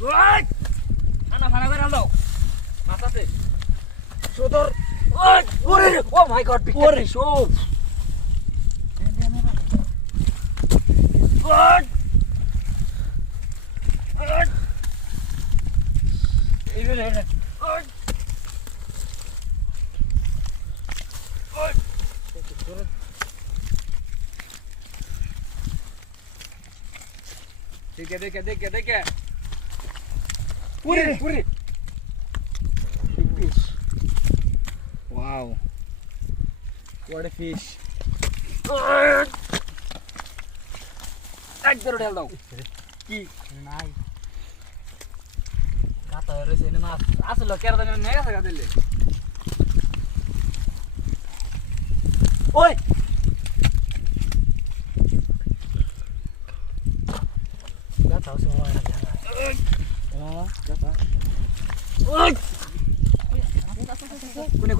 ওই আনা ফানা করে দাও মাথাতে সুদর ওই ওরে ও মাই গড ওরে শো গড এই রে ওই ওই देखे पूरी fish wow what a fish एक जरूर डाल दो की नहीं काटा रे से ना असलो केर दने नेगा सका दिले ओए Tahu semua oh apa oi kuning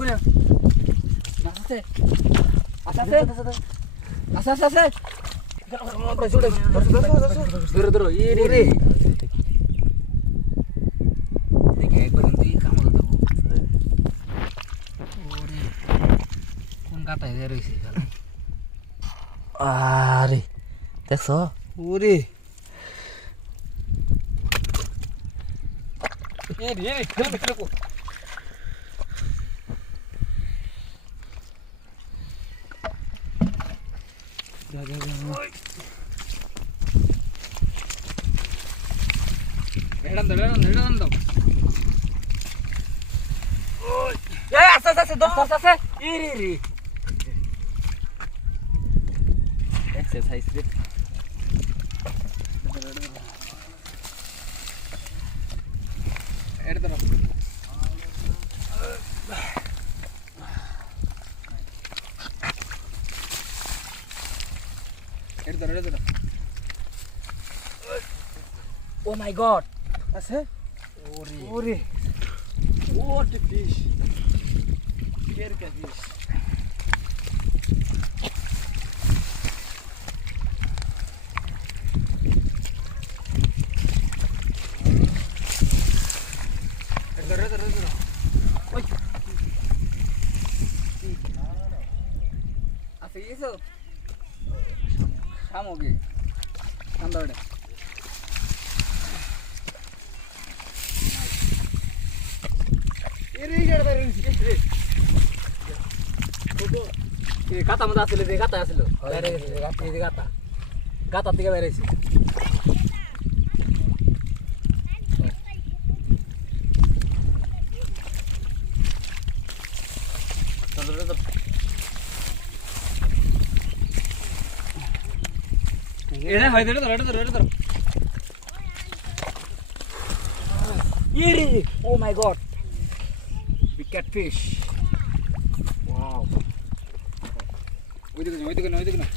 asase dulu ini देखिए एक बार इंतज़ार काम होता है और कौन काटा है यार इसे अरे देखो पूरी ये देखो जा एडंदो ओय ये आसे दोस्त इरी एक्सरसाइज रे എടുത്തോ oh my god আছে ওরে what a fish here ka fish eso Samo ge andade ere gada রে এই কাটা মধ্যে আসলে যে কাটা আসলো বাইরে এই যে গাতা থেকে বাইরে এসে এটা হয় এটা ধরো ইরে oh my god big catfish wow ওই দিকে না